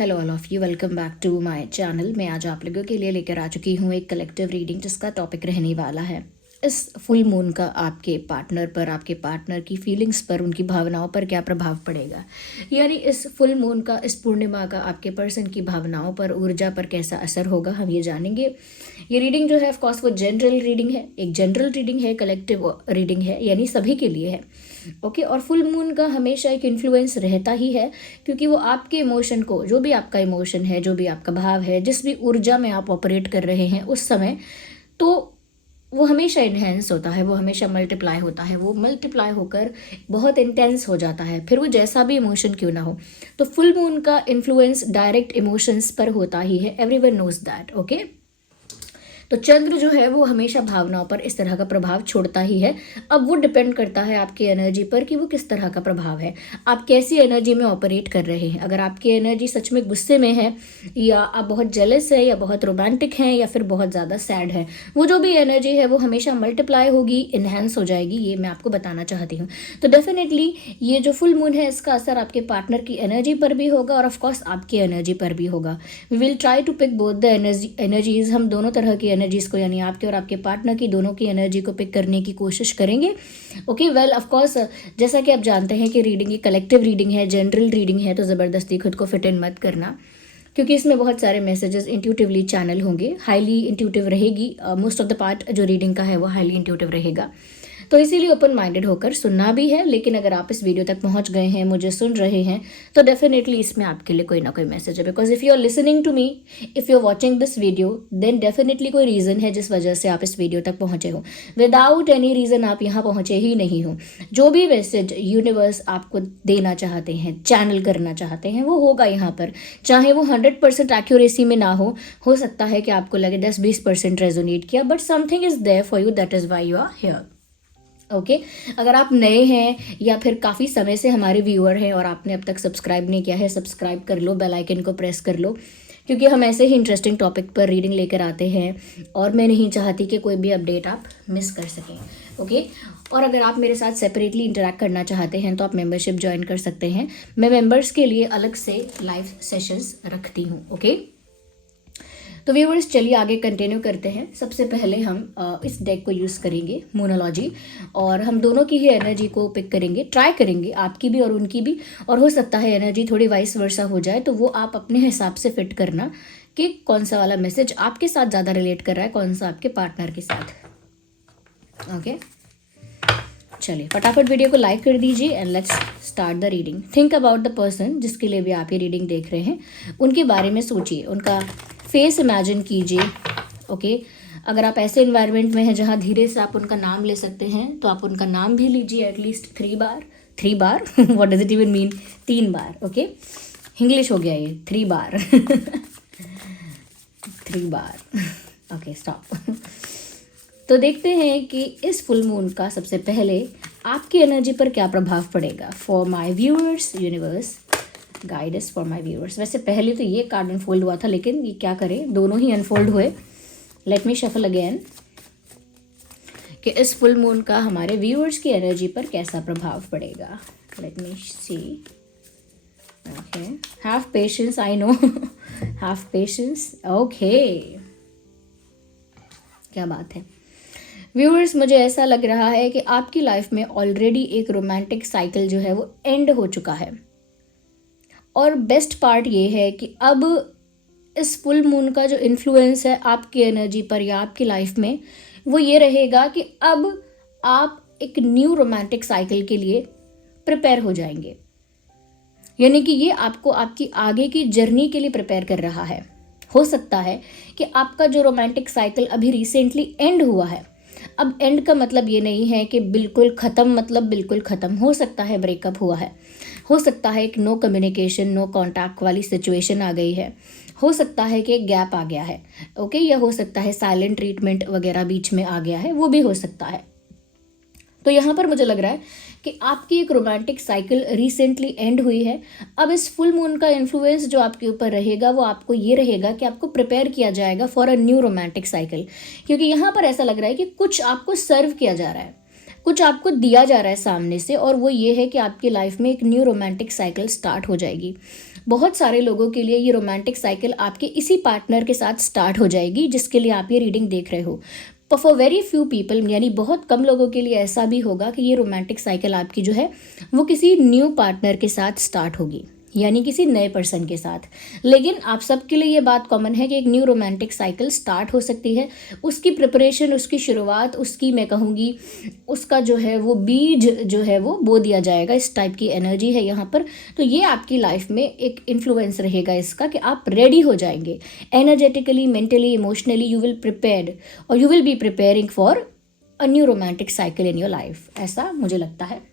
Hello all of you, welcome back to my channel. मैं आज आप लोगों के लिए लेकर आ चुकी हूँ एक कलेक्टिव रीडिंग जिसका टॉपिक रहने वाला है इस फुल मून का आपके पार्टनर पर, आपके पार्टनर की फीलिंग्स पर, उनकी भावनाओं पर क्या प्रभाव पड़ेगा। यानी इस फुल मून का, इस पूर्णिमा का आपके पर्सन की भावनाओं पर, ऊर्जा पर कैसा असर होगा, हम ये जानेंगे। ये रीडिंग जो है ऑफकोर्स वो जनरल रीडिंग है, एक जनरल रीडिंग है, कलेक्टिव रीडिंग है, यानी सभी के लिए है। ओके और फुल मून का हमेशा एक इन्फ्लुएंस रहता ही है, क्योंकि वो आपके इमोशन को, जो भी आपका इमोशन है, जो भी आपका भाव है, जिस भी ऊर्जा में आप ऑपरेट कर रहे हैं उस समय, तो वो हमेशा इन्हेंस होता है, वो हमेशा मल्टीप्लाई होता है, वो मल्टीप्लाई होकर बहुत इंटेंस हो जाता है, फिर वो जैसा भी इमोशन क्यों ना हो। तो फुल मून का इन्फ्लुएंस डायरेक्ट इमोशंस पर होता ही है, एवरीवन नोज दैट। ओके, तो चंद्र जो है वो हमेशा भावनाओं पर इस तरह का प्रभाव छोड़ता ही है। अब वो डिपेंड करता है आपकी एनर्जी पर कि वो किस तरह का प्रभाव है, आप कैसी एनर्जी में ऑपरेट कर रहे हैं। अगर आपकी एनर्जी सच में गुस्से में है, या आप बहुत जेलस है, या बहुत रोमांटिक हैं, या फिर बहुत ज़्यादा सैड है, वो जो भी एनर्जी है वो हमेशा मल्टीप्लाई होगी, इन्हेंस हो जाएगी, ये मैं आपको बताना चाहती हूँ। तो डेफिनेटली ये जो फुल मून है इसका असर आपके पार्टनर की एनर्जी पर भी होगा और ऑफकोर्स आपकी एनर्जी पर भी होगा। We will try to pick both the energies, हम दोनों तरह की एनर्जीज को, यानी आपके और आपके पार्टनर की, दोनों की एनर्जी को पिक करने की कोशिश करेंगे। ओके वेल, ऑफ कोर्स जैसा कि आप जानते हैं कि रीडिंग ये कलेक्टिव रीडिंग है, जनरल रीडिंग है, तो ज़बरदस्ती खुद को फिट इन मत करना, क्योंकि इसमें बहुत सारे मैसेजेस इंट्यूटिवली चैनल होंगे, हाईली इंट्यूटिव रहेगी। मोस्ट ऑफ द पार्ट जो रीडिंग का है वो हाईली इंट्यूटिव रहेगा, तो इसीलिए ओपन माइंडेड होकर सुनना भी है। लेकिन अगर आप इस वीडियो तक पहुंच गए हैं, मुझे सुन रहे हैं, तो डेफिनेटली इसमें आपके लिए कोई ना कोई मैसेज है। Because if you are listening to me, if you are watching this video, then definitely कोई रीज़न है जिस वजह से आप इस वीडियो तक पहुंचे हो। विदाउट एनी रीज़न आप यहाँ पहुंचे ही नहीं हो। जो भी मैसेज यूनिवर्स आपको देना चाहते हैं, चैनल करना चाहते हैं, वो होगा यहाँ पर। चाहे वो 100% एक्यूरेसी में ना हो सकता है कि आपको लगे 10-20% रेजोनेट किया, but something is there for you, that is why you are here. Okay अगर आप नए हैं या फिर काफ़ी समय से हमारे व्यूअर हैं और आपने अब तक सब्सक्राइब नहीं किया है, सब्सक्राइब कर लो, बेल आइकन को प्रेस कर लो, क्योंकि हम ऐसे ही इंटरेस्टिंग टॉपिक पर रीडिंग लेकर आते हैं और मैं नहीं चाहती कि कोई भी अपडेट आप मिस कर सकें। ओके और अगर आप मेरे साथ सेपरेटली इंटरेक्ट करना चाहते हैं तो आप मेंबरशिप ज्वाइन कर सकते हैं। मैं मेंबर्स के लिए अलग से लाइव सेशंस रखती हूँ। ओके तो व्यूअर्स चलिए आगे कंटिन्यू करते हैं। सबसे पहले हम इस डेक को यूज़ करेंगे, मूनोलॉजी, और हम दोनों की ही एनर्जी को पिक करेंगे, ट्राई करेंगे आपकी भी और उनकी भी, और हो सकता है एनर्जी थोड़ी वाइस वर्सा हो जाए, तो वो आप अपने हिसाब से फिट करना कि कौन सा वाला मैसेज आपके साथ ज़्यादा रिलेट कर रहा है, कौन सा आपके पार्टनर के साथ। ओके चलिए फटाफट वीडियो को लाइक कर दीजिए and let's start the reading. Think about the person जिसके लिए भी आप ये रीडिंग देख रहे हैं, उनके बारे में सोचिए, उनका फेस इमेजिन कीजिए। ओके अगर आप ऐसे इन्वायरमेंट में हैं जहाँ धीरे से आप उनका नाम ले सकते हैं तो आप उनका नाम भी लीजिए at least 3 bar what does it even mean, 3 bar. Okay English हो गया ये, 3 बार 3 बार। Okay stop. तो देखते हैं कि इस फुल मून का सबसे पहले आपकी एनर्जी पर क्या प्रभाव पड़ेगा। For my viewers, universe guide us for my viewers. वैसे पहले तो ये कार्ड अनफोल्ड हुआ था, लेकिन ये क्या करें, दोनों ही अनफोल्ड हुए। लेट मी शफल अगेन कि इस फुल मून का हमारे व्यूअर्स की एनर्जी पर कैसा प्रभाव पड़ेगा। Let me see. Okay have patience, I know have patience. Okay क्या बात है व्यूअर्स, मुझे ऐसा लग रहा है कि आपकी लाइफ में ऑलरेडी एक रोमांटिक साइकिल जो है वो एंड हो चुका है, और बेस्ट पार्ट ये है कि अब इस फुल मून का जो इन्फ्लुएंस है आपकी एनर्जी पर या आपकी लाइफ में, वो ये रहेगा कि अब आप एक न्यू रोमांटिक साइकिल के लिए प्रिपेयर हो जाएंगे। यानी कि ये आपको आपकी आगे की जर्नी के लिए प्रिपेयर कर रहा है। हो सकता है कि आपका जो रोमांटिक साइकिल अभी रिसेंटली एंड हुआ है, अब एंड का मतलब ये नहीं है कि बिल्कुल ख़त्म, मतलब बिल्कुल ख़त्म। हो सकता है ब्रेकअप हुआ है, हो सकता है एक नो कम्युनिकेशन, नो कॉन्टैक्ट वाली सिचुएशन आ गई है, हो सकता है कि एक गैप आ गया है। ओके या हो सकता है साइलेंट ट्रीटमेंट वगैरह बीच में आ गया है, वो भी हो सकता है। तो यहाँ पर मुझे लग रहा है कि आपकी एक रोमांटिक साइकिल रिसेंटली एंड हुई है। अब इस फुल मून का इन्फ्लुएंस जो आपके ऊपर रहेगा वो आपको ये रहेगा कि आपको प्रिपेयर किया जाएगा for a new romantic cycle, क्योंकि यहाँ पर ऐसा लग रहा है कि कुछ आपको सर्व किया जा रहा है, कुछ आपको दिया जा रहा है सामने से, और वो ये है कि आपकी लाइफ में एक न्यू रोमांटिक साइकिल स्टार्ट हो जाएगी। बहुत सारे लोगों के लिए ये रोमांटिक साइकिल आपके इसी पार्टनर के साथ स्टार्ट हो जाएगी जिसके लिए आप ये रीडिंग देख रहे हो। पर फॉर वेरी फ्यू पीपल, यानी बहुत कम लोगों के लिए ऐसा भी होगा कि ये रोमांटिक साइकिल आपकी जो है वो किसी न्यू पार्टनर के साथ स्टार्ट होगी, यानी किसी नए पर्सन के साथ। लेकिन आप सबके लिए ये बात कॉमन है कि एक न्यू रोमांटिक साइकिल स्टार्ट हो सकती है। उसकी प्रिपरेशन, उसकी शुरुआत, उसकी मैं कहूँगी उसका जो है वो बीज जो है वो बो दिया जाएगा। इस टाइप की एनर्जी है यहाँ पर। तो ये आपकी लाइफ में एक इन्फ्लुएंस रहेगा इसका कि आप रेडी हो जाएंगे energetically, mentally, emotionally. You will prepared और you will be preparing for a new romantic cycle in your life, ऐसा मुझे लगता है।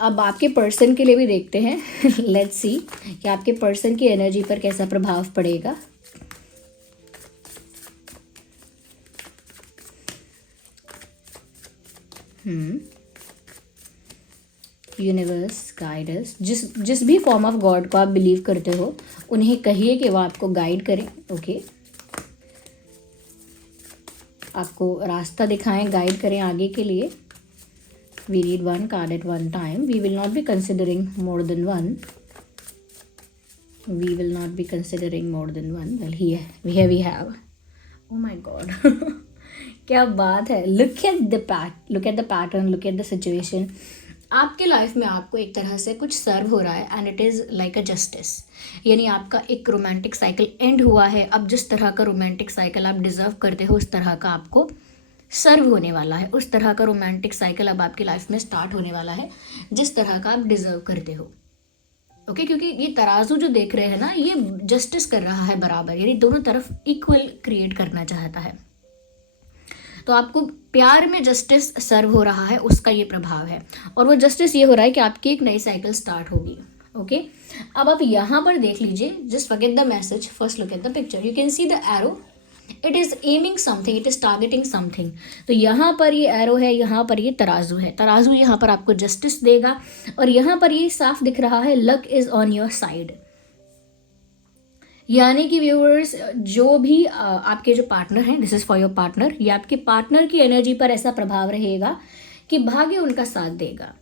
अब आपके पर्सन के लिए भी देखते हैं लेट्स सी कि आपके पर्सन की एनर्जी पर कैसा प्रभाव पड़ेगा। Universe guide us. जिस भी फॉर्म ऑफ गॉड को आप बिलीव करते हो उन्हें कहिए कि वो आपको गाइड करें। ओके, आपको रास्ता दिखाएं, गाइड करें आगे के लिए। We read one card at one time. We will not be considering more than one. We will not be considering more than one. Well, here we have. Oh my God. क्या बात है। Look at the pattern. Look at the situation. आपके life में आपको एक तरह से कुछ सर्व हो रहा है and it is like a justice. यानी आपका एक रोमांटिक साइकिल एंड हुआ है। अब जिस तरह का रोमांटिक साइकिल आप डिजर्व करते हो उस तरह का आपको सर्व होने वाला है। उस तरह का रोमांटिक साइकिल अब आपकी लाइफ में स्टार्ट होने वाला है जिस तरह का आप डिजर्व करते हो। ओके, क्योंकि ये तराजू जो देख रहे हैं ना, ये जस्टिस कर रहा है बराबर, यानी दोनों तरफ इक्वल क्रिएट करना चाहता है। तो आपको प्यार में जस्टिस सर्व हो रहा है, उसका ये प्रभाव है। और वो जस्टिस ये हो रहा है कि आपकी एक नई साइकिल स्टार्ट होगी। ओके, अब आप यहाँ पर देख लीजिए, just forget the message, first look at the picture. You can see the arrow, it is aiming something, it is targeting something. तो यहाँ पर ये एरो है, यहाँ पर ये तराजू है। तराजू यहाँ पर आपको जस्टिस देगा और यहाँ पर ये साफ दिख रहा है luck is on your side. यानी कि व्यूअर्स, जो भी आपके जो पार्टनर हैं, this is for your partner, ये आपके पार्टनर की एनर्जी पर ऐसा प्रभाव रहेगा कि भाग्य उनका साथ देगा।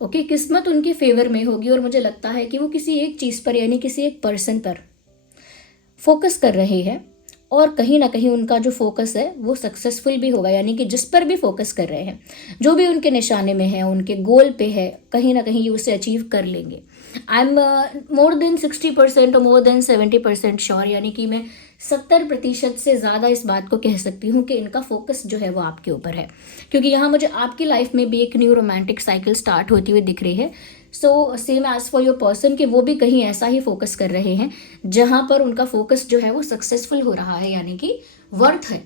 ओके, किस्मत उनके फेवर में होगी। और मुझे लगता है कि वो किसी एक चीज़ पर, यानी किसी एक पर्सन पर फोकस कर रहे हैं और कहीं ना कहीं उनका जो फोकस है वो सक्सेसफुल भी होगा। यानी कि जिस पर भी फोकस कर रहे हैं, जो भी उनके निशाने में है, उनके गोल पे है, कहीं ना कहीं ये उसे अचीव कर लेंगे। आई एम मोर देन 60% और मोर देन 70% श्योर, यानी कि मैं 70% से ज़्यादा इस बात को कह सकती हूँ कि इनका फोकस जो है वो आपके ऊपर है। क्योंकि यहाँ मुझे आपकी लाइफ में भी एक न्यू रोमांटिक साइकिल स्टार्ट होती हुई दिख रही है। So same as for your person कि वो भी कहीं ऐसा ही फोकस कर रहे हैं जहाँ पर उनका फोकस जो है वो सक्सेसफुल हो रहा है, यानी कि वर्थ है।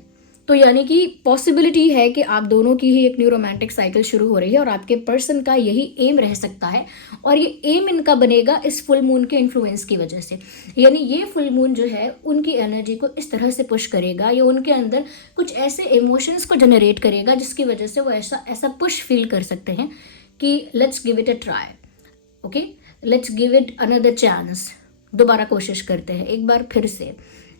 तो यानी कि पॉसिबिलिटी है कि आप दोनों की ही एक न्यू रोमांटिक साइकिल शुरू हो रही है और आपके पर्सन का यही एम रह सकता है। और ये एम इनका बनेगा इस फुल मून के इन्फ्लुएंस की वजह से। यानी ये फुल मून जो है उनकी एनर्जी को इस तरह से पुश करेगा, या उनके अंदर कुछ ऐसे इमोशंस को जनरेट करेगा जिसकी वजह से वो ऐसा पुश फील कर सकते हैं कि let's give it a try. Okay, let's give it another chance. दोबारा कोशिश करते हैं एक बार फिर से,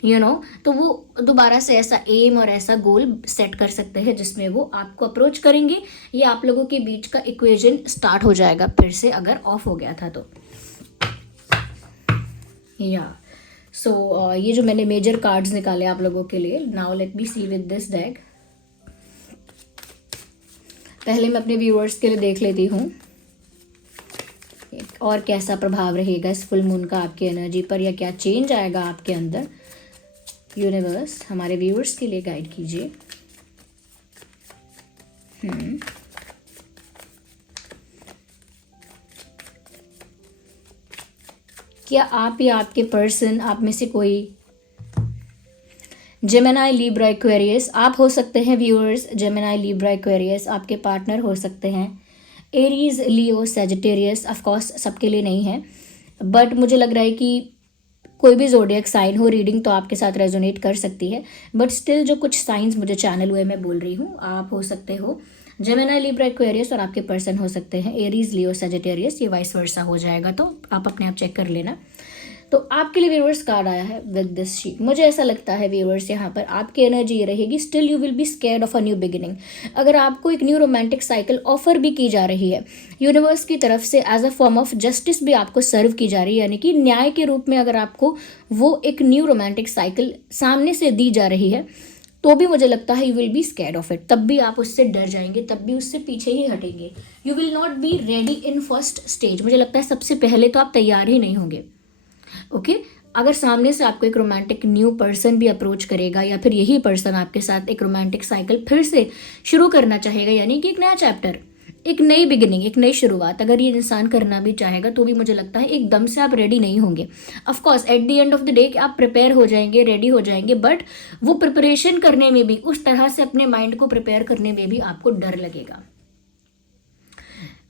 तो वो दोबारा से ऐसा एम और ऐसा गोल सेट कर सकते हैं जिसमें वो आपको अप्रोच करेंगे। ये आप लोगों के बीच का इक्वेशन स्टार्ट हो जाएगा फिर से, अगर ऑफ हो गया था तो। ये जो मैंने मेजर कार्ड्स निकाले आप लोगों के लिए, now let me see with this deck. पहले मैं अपने व्यूअर्स के लिए देख लेती हूँ और कैसा प्रभाव रहेगा इस फुल मून का आपकी एनर्जी पर, या क्या चेंज आएगा आपके अंदर। यूनिवर्स हमारे व्यूअर्स के लिए गाइड कीजिए। क्या आप या आपके पर्सन, आप में से कोई जेमिनी, लिब्रा, एक्वेरियस आप हो सकते हैं व्यूअर्स। जेमिनी, लिब्रा, एक्वेरियस आपके पार्टनर हो सकते हैं। Aries, Leo, Sagittarius, of course सबके लिए नहीं है, बट मुझे लग रहा है कि कोई भी ज़ोडिएक साइन हो, रीडिंग तो आपके साथ रेजोनेट कर सकती है। बट स्टिल जो कुछ साइंस मुझे चैनल हुए मैं बोल रही हूँ, आप हो सकते हो जेमिनी, लिब्रा, एक्वेरियस, और आपके पर्सन हो सकते हैं एरीज, लियो, सैजिटेरियस। ये वाइस वर्सा हो जाएगा, तो आप अपने आप चेक कर लेना। तो आपके लिए व्यूअर्स कार्ड आया है विद दिस शीट। मुझे ऐसा लगता है व्यूअर्स यहाँ पर आपकी एनर्जी ये रहेगी, still you will be scared of a new beginning. अगर आपको एक न्यू रोमांटिक साइकिल ऑफर भी की जा रही है यूनिवर्स की तरफ से, as a form of justice भी आपको सर्व की जा रही है, यानी कि न्याय के रूप में अगर आपको वो एक न्यू रोमांटिक साइकिल सामने से दी जा रही है, तो भी मुझे लगता है you will be scared of it. तब भी आप उससे डर जाएंगे, तब भी उससे पीछे ही हटेंगे। You will not be ready in first stage. मुझे लगता है सबसे पहले तो आप तैयार ही नहीं होंगे। ओके अगर सामने से आपको एक रोमांटिक न्यू पर्सन भी अप्रोच करेगा, या फिर यही पर्सन आपके साथ एक रोमांटिक साइकिल फिर से शुरू करना चाहेगा, यानी कि एक नया चैप्टर, एक नई बिगिनिंग, एक नई शुरुआत अगर ये इंसान करना भी चाहेगा, तो भी मुझे लगता है एकदम से आप रेडी नहीं होंगे। Of course at the end of the day आप प्रिपेयर हो जाएंगे, रेडी हो जाएंगे, बट वो प्रिपरेशन करने में भी, उस तरह से अपने माइंड को प्रिपेयर करने में भी आपको डर लगेगा।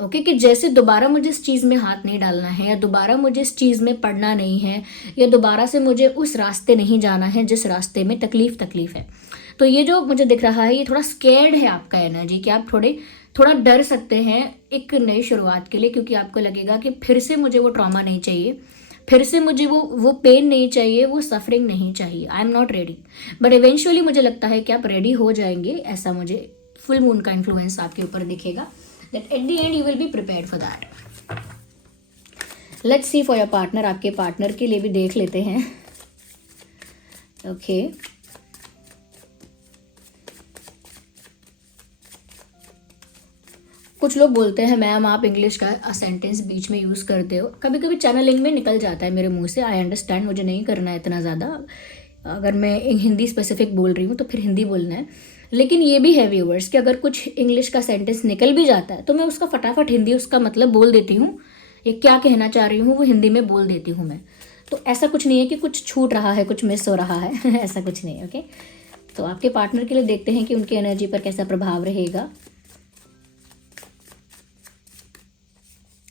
ओके कि जैसे दोबारा मुझे इस चीज़ में हाथ नहीं डालना है, या दोबारा मुझे इस चीज़ में पढ़ना नहीं है, या दोबारा से मुझे उस रास्ते नहीं जाना है जिस रास्ते में तकलीफ है। तो ये जो मुझे दिख रहा है, ये थोड़ा स्केर्ड है आपका एनर्जी, कि आप थोड़ा डर सकते हैं एक नई शुरुआत के लिए, क्योंकि आपको लगेगा कि फिर से मुझे वो ट्रॉमा नहीं चाहिए, फिर से मुझे वो पेन नहीं चाहिए, वो सफरिंग नहीं चाहिए। आई am not ready. But eventually मुझे लगता है कि आप रेडी हो जाएंगे, ऐसा मुझे फुल मून का इन्फ्लुएंस आपके ऊपर दिखेगा, that at the end you will be prepared for that. Let's see for your partner. आपके पार्टनर के लिए भी देख लेते हैं। ओके कुछ लोग बोलते हैं मैम आप इंग्लिश का सेंटेंस बीच में यूज़ करते हो। कभी कभी चैनलिंग में निकल जाता है मेरे मुंह से, आई अंडरस्टैंड, मुझे नहीं करना है इतना ज़्यादा। अगर मैं हिंदी स्पेसिफिक बोल रही हूँ तो फिर हिंदी बोलना है। लेकिन ये भी है व्यूअर्स कि अगर कुछ इंग्लिश का सेंटेंस निकल भी जाता है तो मैं उसका फटाफट हिंदी उसका मतलब बोल देती हूँ, ये क्या कहना चाह रही हूँ वो हिंदी में बोल देती हूँ मैं। तो ऐसा कुछ नहीं है कि कुछ छूट रहा है, कुछ मिस हो रहा है ऐसा कुछ नहीं है। ओके तो आपके पार्टनर के लिए देखते हैं कि उनकी एनर्जी पर कैसा प्रभाव रहेगा।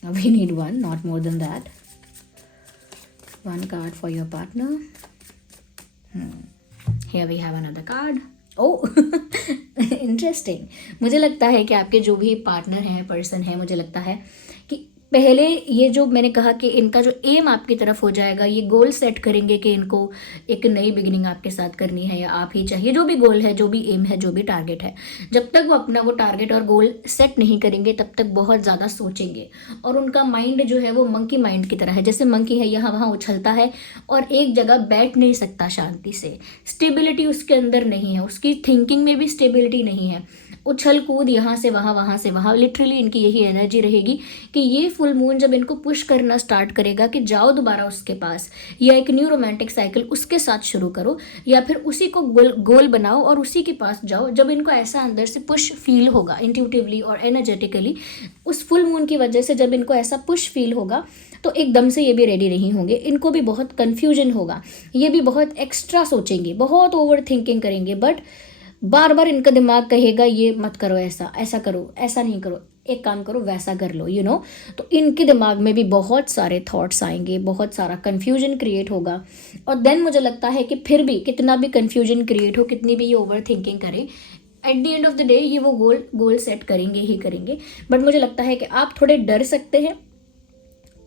We need one, not more than that. One card for your partner. Here we have another card. Oh, interesting. मुझे लगता है कि आपके जो भी पार्टनर हैं, पर्सन है, मुझे लगता है कि पहले ये जो मैंने कहा कि इनका जो एम आपकी तरफ हो जाएगा, ये गोल सेट करेंगे कि इनको एक नई बिगिनिंग आपके साथ करनी है, या आप ही चाहिए, जो भी गोल है, जो भी एम है, जो भी टारगेट है। जब तक वो अपना वो टारगेट और गोल सेट नहीं करेंगे तब तक बहुत ज़्यादा सोचेंगे, और उनका माइंड जो है वो मंकी माइंड की तरह है। जैसे मंकी है, यहाँ वहाँ उछलता है और एक जगह बैठ नहीं सकता शांति से। स्टेबिलिटी उसके अंदर नहीं है, उसकी थिंकिंग में भी स्टेबिलिटी नहीं है, उछल कूद यहाँ से वहाँ, वहाँ से वहाँ। लिटरली इनकी यही एनर्जी रहेगी कि ये फुल मून जब इनको पुश करना स्टार्ट करेगा कि जाओ दोबारा उसके पास, या एक न्यू रोमांटिक साइकिल उसके साथ शुरू करो, या फिर उसी को गोल बनाओ और उसी के पास जाओ। जब इनको ऐसा अंदर से पुश फील होगा इंट्यूटिवली और एनर्जेटिकली, उस फुल मून की वजह से जब इनको ऐसा पुश फील होगा, तो एकदम से ये भी रेडी नहीं होंगे। इनको भी बहुत कन्फ्यूजन होगा, ये भी बहुत एक्स्ट्रा सोचेंगे, बहुत ओवर थिंकिंग करेंगे, बट बार बार इनका दिमाग कहेगा ये मत करो, ऐसा करो, ऐसा नहीं करो, एक काम करो, वैसा कर लो, यू नो। तो इनके दिमाग में भी बहुत सारे थॉट्स आएंगे, बहुत सारा कन्फ्यूजन क्रिएट होगा। और देन मुझे लगता है कि फिर भी कितना भी कन्फ्यूजन क्रिएट हो, कितनी भी ये ओवर थिंकिंग करें, at the end of the day ये वो गोल सेट करेंगे ही करेंगे। बट मुझे लगता है कि आप थोड़े डर सकते हैं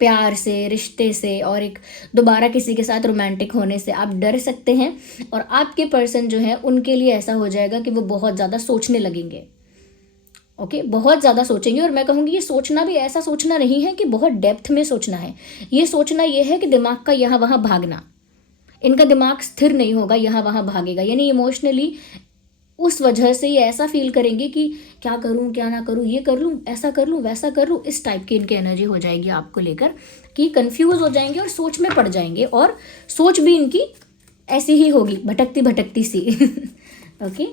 प्यार से, रिश्ते से, और एक दोबारा किसी के साथ रोमांटिक होने से आप डर सकते हैं। और आपके पर्सन जो है उनके लिए ऐसा हो जाएगा कि वो बहुत ज़्यादा सोचने लगेंगे। ओके बहुत ज़्यादा सोचेंगे। और मैं कहूँगी ये सोचना भी ऐसा सोचना नहीं है कि बहुत डेप्थ में सोचना है, ये सोचना ये है कि दिमाग का यहाँ वहाँ भागना। इनका दिमाग स्थिर नहीं होगा, यहाँ वहाँ भागेगा, यानी इमोशनली उस वजह से ये ऐसा फील करेंगे कि क्या करूं क्या ना करूं, ये कर लूं, ऐसा कर लूं, वैसा कर लूं। इस टाइप की इनकी एनर्जी हो जाएगी आपको लेकर कि कंफ्यूज हो जाएंगे और सोच में पड़ जाएंगे, और सोच भी इनकी ऐसी ही होगी, भटकती भटकती सी ओके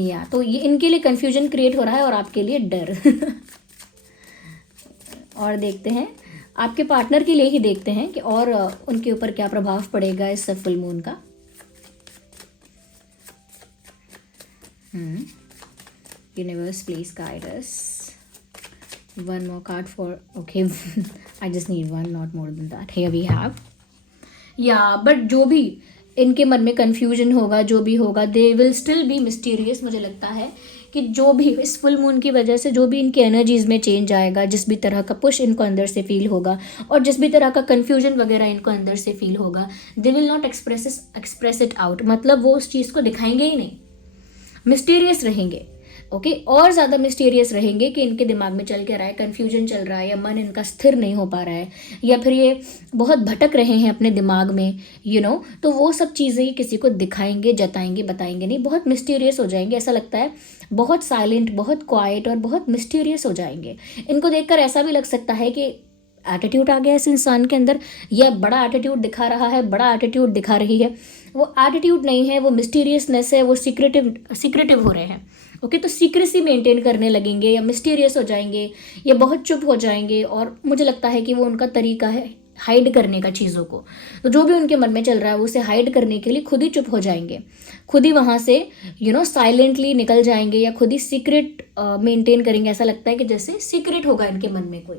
या तो ये इनके लिए कंफ्यूजन क्रिएट हो रहा है और आपके लिए डर और देखते हैं आपके पार्टनर के लिए ही देखते हैं कि और उनके ऊपर क्या प्रभाव पड़ेगा इस फुल मून का। Universe, please guide us. One more card for, okay I just need one, not more than that. Here we have, but जो भी इनके मन में confusion होगा, जो भी होगा, they will still be mysterious। मुझे लगता है कि जो भी इस फुल मून की वजह से जो भी इनकी एनर्जीज में चेंज आएगा, जिस भी तरह का पुश इनको अंदर से फील होगा और जिस भी तरह का कन्फ्यूजन वगैरह इनको अंदर से फील होगा, they will not express it out, मतलब वो उस चीज़ को दिखाएंगे ही नहीं, मिस्टीरियस रहेंगे। ओके और ज़्यादा मिस्टीरियस रहेंगे कि इनके दिमाग में चल के रहा है, कन्फ्यूजन चल रहा है, या मन इनका स्थिर नहीं हो पा रहा है, या फिर ये बहुत भटक रहे हैं अपने दिमाग में, तो वो सब चीज़ें ही किसी को दिखाएंगे, जताएंगे, बताएंगे नहीं, बहुत मिस्टीरियस हो जाएंगे। ऐसा लगता है बहुत साइलेंट, बहुत क्वाइट और बहुत मिस्टीरियस हो जाएंगे। इनको देखकर ऐसा भी लग सकता है कि एटीट्यूड आ गया इस इंसान के अंदर, या बड़ा एटीट्यूड दिखा रहा है, बड़ा एटीट्यूड दिखा रही है। वो एटीट्यूड नहीं है, वो मिस्टीरियसनेस है, वो सीक्रेटिव हो रहे हैं। ओके तो सीक्रेसी मेंटेन करने लगेंगे, या मिस्टीरियस हो जाएंगे, या बहुत चुप हो जाएंगे, और मुझे लगता है कि वो उनका तरीका है हाइड करने का चीज़ों को। तो जो भी उनके मन में चल रहा है उसे हाइड करने के लिए खुद ही चुप हो जाएंगे, खुद ही वहाँ से साइलेंटली निकल जाएंगे, या खुद ही सीक्रेट मेंटेन करेंगे। ऐसा लगता है कि जैसे सीक्रेट होगा इनके मन में कोई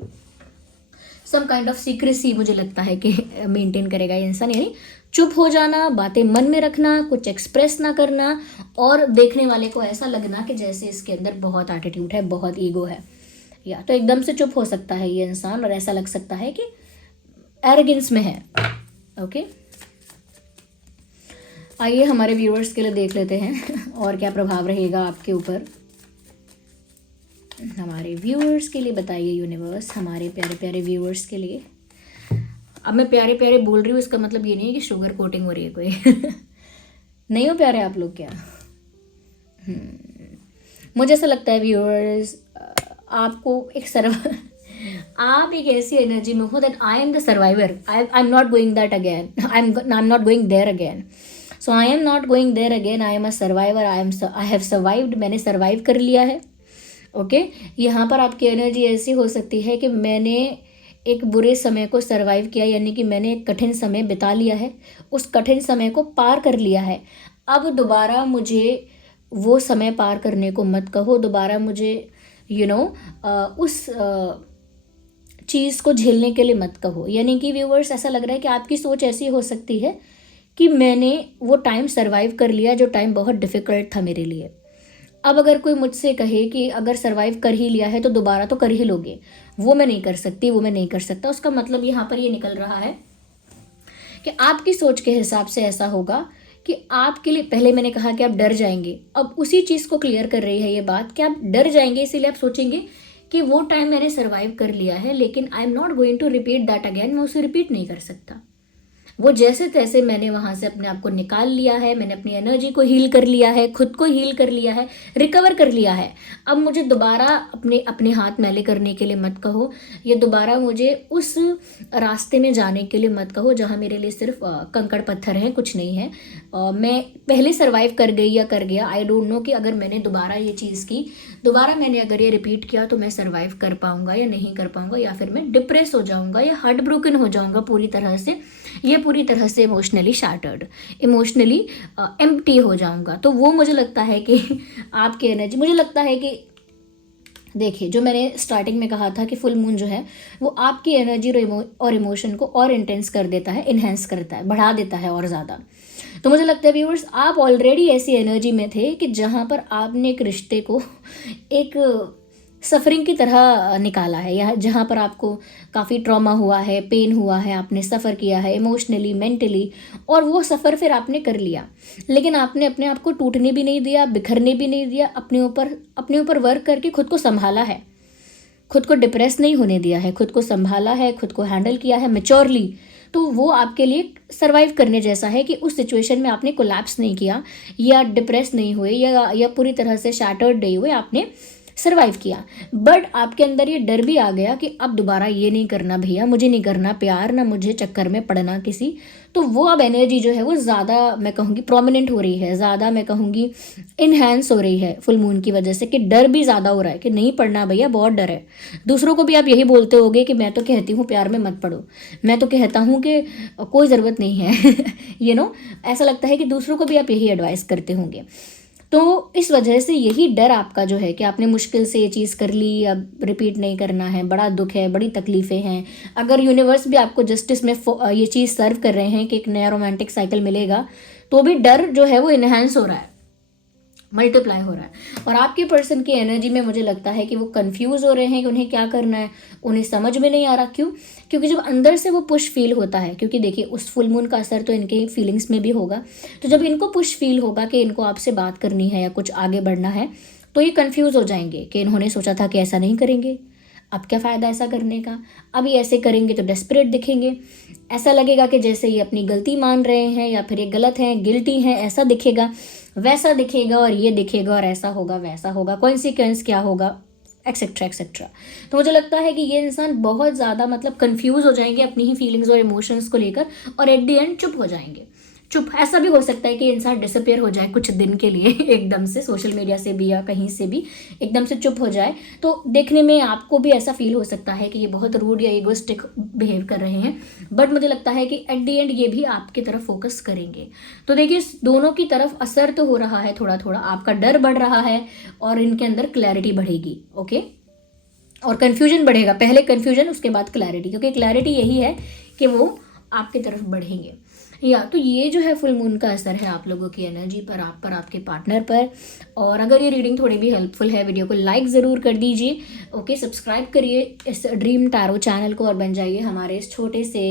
सम काइंड ऑफ सीक्रेसी, मुझे लगता है कि मेंटेन करेगा ये इंसान, यानी चुप हो जाना, बातें मन में रखना, कुछ एक्सप्रेस ना करना, और देखने वाले को ऐसा लगना कि जैसे इसके अंदर बहुत एटीट्यूड है, बहुत ईगो है। या तो एकदम से चुप हो सकता है ये इंसान, और ऐसा लग सकता है कि एरोगेंस में है। ओके आइए हमारे व्यूअर्स के लिए देख लेते हैं और क्या प्रभाव रहेगा आपके ऊपर। हमारे व्यूअर्स के लिए बताइए यूनिवर्स, हमारे प्यारे प्यारे व्यूअर्स के लिए। अब मैं प्यारे प्यारे बोल रही हूँ, इसका मतलब ये नहीं है कि शुगर कोटिंग हो रही है कोई नहीं हो प्यारे आप लोग क्या? मुझे ऐसा लगता है व्यूअर्स, आपको आप एक ऐसी एनर्जी में हो that I am the survivor, I am not going that again, I am not going there again, so I am not going there again, I am a survivor, I have survived, मैंने survive कर लिया है। Okay यहाँ पर आपकी energy ऐसी हो सकती है कि मैंने एक बुरे समय को सरवाइव किया, यानी कि मैंने एक कठिन समय बिता लिया है, उस कठिन समय को पार कर लिया है। अब दोबारा मुझे वो समय पार करने को मत कहो, दोबारा मुझे उस चीज़ को झेलने के लिए मत कहो। यानी कि व्यूवर्स ऐसा लग रहा है कि आपकी सोच ऐसी हो सकती है कि मैंने वो टाइम सरवाइव कर लिया जो टाइम बहुत डिफ़िकल्ट था मेरे लिए। अब अगर कोई मुझसे कहे कि अगर सरवाइव कर ही लिया है तो दोबारा तो कर ही लोगे, वो मैं नहीं कर सकती, वो मैं नहीं कर सकता, उसका मतलब यहाँ पर ये निकल रहा है कि आपकी सोच के हिसाब से ऐसा होगा कि आपके लिए, पहले मैंने कहा कि आप डर जाएंगे, अब उसी चीज़ को क्लियर कर रही है ये बात कि आप डर जाएंगे, इसीलिए आप सोचेंगे कि वो टाइम मैंने सरवाइव कर लिया है, लेकिन I am not going to repeat that again, मैं उसे रिपीट नहीं कर सकता। वो जैसे तैसे मैंने वहाँ से अपने आप को निकाल लिया है, मैंने अपनी एनर्जी को हील कर लिया है, खुद को हील कर लिया है, रिकवर कर लिया है। अब मुझे दोबारा अपने हाथ मैले करने के लिए मत कहो, या दोबारा मुझे उस रास्ते में जाने के लिए मत कहो जहाँ मेरे लिए सिर्फ कंकड़ पत्थर हैं, कुछ नहीं है। मैं पहले सर्वाइव कर गई या कर गया, आई डोंट नो कि अगर मैंने दोबारा ये चीज़ की, दोबारा मैंने अगर ये रिपीट किया तो मैं सर्वाइव कर पाऊँगा या नहीं कर पाऊँगा, या फिर मैं डिप्रेस हो जाऊँगा या हार्ट ब्रोकन हो जाऊँगा पूरी तरह से, ये पूरी तरह से इमोशनली शैटर्ड, इमोशनली एम्प्टी हो जाऊंगा। तो वो मुझे लगता है कि आपकी एनर्जी, मुझे लगता है कि देखिए जो मैंने स्टार्टिंग में कहा था कि फुल मून जो है वो आपकी एनर्जी और इमोशन को और इंटेंस कर देता है, इन्हेंस करता है, बढ़ा देता है और ज़्यादा। तो मुझे लगता है व्यूअर्स आप ऑलरेडी ऐसी एनर्जी में थे कि जहाँ पर आपने एक रिश्ते को एक सफरिंग की तरह निकाला है, या जहाँ पर आपको काफ़ी ट्रॉमा हुआ है, पेन हुआ है, आपने सफ़र किया है इमोशनली, मेंटली, और वो सफ़र फिर आपने कर लिया, लेकिन आपने अपने आप को टूटने भी नहीं दिया, बिखरने भी नहीं दिया, अपने ऊपर वर्क करके खुद को संभाला है, खुद को डिप्रेस नहीं होने दिया है, खुद को संभाला है, खुद को हैंडल किया है मैच्योरली। तो वो आपके लिए सर्वाइव करने जैसा है कि उस सिचुएशन में आपने कोलैप्स नहीं किया, या डिप्रेस नहीं हुए, या पूरी तरह से शैटर्ड नहीं हुए, आपने सर्वाइव किया। बट आपके अंदर ये डर भी आ गया कि अब दोबारा ये नहीं करना भैया, मुझे नहीं करना प्यार, ना मुझे चक्कर में पड़ना किसी। तो वो अब एनर्जी जो है वो ज़्यादा मैं कहूँगी प्रोमिनेंट हो रही है, ज़्यादा मैं कहूँगी इन्हेंस हो रही है फुल मून की वजह से, कि डर भी ज़्यादा हो रहा है कि नहीं पढ़ना भैया, बहुत डर है। दूसरों को भी आप यही बोलते होगे कि मैं तो कहती हूँ प्यार में मत पढ़ो, मैं तो कहता हूँ कि कोई ज़रूरत नहीं है ऐसा लगता है कि दूसरों को भी आप यही एडवाइस करते होंगे। तो इस वजह से यही डर आपका जो है कि आपने मुश्किल से ये चीज़ कर ली, अब रिपीट नहीं करना है, बड़ा दुख है, बड़ी तकलीफ़ें हैं। अगर यूनिवर्स भी आपको जस्टिस में ये चीज़ सर्व कर रहे हैं कि एक नया रोमांटिक साइकिल मिलेगा, तो भी डर जो है वो इन्हेंस हो रहा है। मल्टीप्लाई हो रहा है। और आपके पर्सन की एनर्जी में मुझे लगता है कि वो कंफ्यूज हो रहे हैं कि उन्हें क्या करना है, उन्हें समझ में नहीं आ रहा। क्यों? क्योंकि जब अंदर से वो पुश फील होता है, क्योंकि देखिए उस फुल मून का असर तो इनके फीलिंग्स में भी होगा, तो जब इनको पुश फील होगा कि इनको आपसे बात करनी है या कुछ आगे बढ़ना है, तो ये कंफ्यूज हो जाएंगे कि इन्होंने सोचा था कि ऐसा नहीं करेंगे, अब क्या फ़ायदा ऐसा करने का, अब ये ऐसे करेंगे तो डेस्परेट दिखेंगे, ऐसा लगेगा कि जैसे ये अपनी गलती मान रहे हैं या फिर ये गलत हैं, गिल्टी हैं, ऐसा दिखेगा, वैसा दिखेगा, और ये दिखेगा, और ऐसा होगा वैसा होगा, कॉन्सिक्वेंस क्या होगा, एक्सेट्रा एक्सेट्रा। तो मुझे लगता है कि ये इंसान बहुत ज़्यादा मतलब कंफ्यूज हो जाएंगे अपनी ही फीलिंग्स और इमोशंस को लेकर, और एट द एंड चुप हो जाएंगे। चुप, ऐसा भी हो सकता है कि इंसान डिसअपियर हो जाए कुछ दिन के लिए एकदम से, सोशल मीडिया से भी या कहीं से भी एकदम से चुप हो जाए। तो देखने में आपको भी ऐसा फील हो सकता है कि ये बहुत रूड या ईगोइस्टिक बिहेव कर रहे हैं, बट मुझे लगता है कि एट द एंड ये भी आपकी तरफ फोकस करेंगे। तो देखिए दोनों की तरफ असर तो हो रहा है, थोड़ा थोड़ा आपका डर बढ़ रहा है और इनके अंदर क्लैरिटी बढ़ेगी। ओके, और कन्फ्यूजन बढ़ेगा, पहले कन्फ्यूजन उसके बाद क्लैरिटी, क्योंकि क्लैरिटी यही है कि वो आपकी तरफ बढ़ेंगे। या तो ये जो है फुल मून का असर है आप लोगों की एनर्जी पर, आप पर, आपके पार्टनर पर। और अगर ये रीडिंग थोड़ी भी हेल्पफुल है, वीडियो को लाइक ज़रूर कर दीजिए। ओके, सब्सक्राइब करिए इस ड्रीम टैरो चैनल को और बन जाइए हमारे इस छोटे से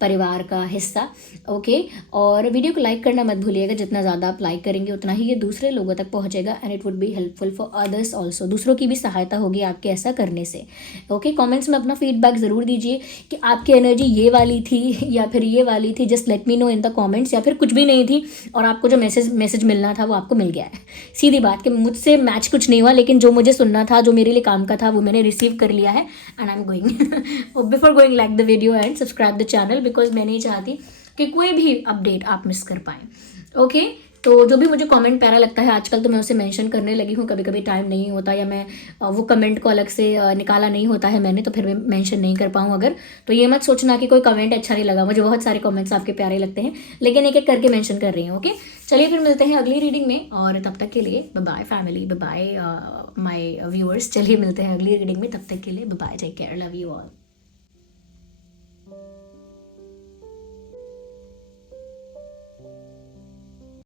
परिवार का हिस्सा। ओके, और वीडियो को लाइक करना मत भूलिएगा, जितना ज़्यादा आप लाइक करेंगे उतना ही ये दूसरे लोगों तक पहुँचेगा and it would be helpful for others also. दूसरों की भी सहायता होगी आपके ऐसा करने से। ओके, कॉमेंट्स में अपना फीडबैक ज़रूर दीजिए कि आपकी एनर्जी ये वाली थी या फिर ये वाली थी, just let me know in the comments, या फिर कुछ भी नहीं थी और आपको जो मैसेज मिलना था वो आपको मिल गया है। सीधी बात कि मुझसे मैच कुछ नहीं हुआ, लेकिन जो मुझे सुनना था, जो मेरे लिए काम का था, वो मैंने रिसीव कर लिया है and I am going. Before going like the video and subscribe the channel, because मैं नहीं चाहती कि कोई भी अपडेट आप मिस कर पाएँ। ओके, तो जो भी मुझे कमेंट प्यारा लगता है आजकल तो मैं उसे मेंशन करने लगी हूँ। कभी कभी टाइम नहीं होता या मैं वो कमेंट को अलग से निकाला नहीं होता है मैंने, तो फिर मैं मेंशन नहीं कर पाऊँ अगर, तो ये मत सोचना कि कोई कमेंट अच्छा नहीं लगा। मुझे बहुत सारे कमेंट्स आपके प्यारे लगते हैं, लेकिन एक एक करके मेंशन कर रही हूँ। ओके, चलिए फिर मिलते हैं अगली रीडिंग में, और तब तक के लिए bye bye family, bye bye my viewers. चलिए मिलते हैं अगली रीडिंग में, तब तक के लिए bye bye, take care, love you all.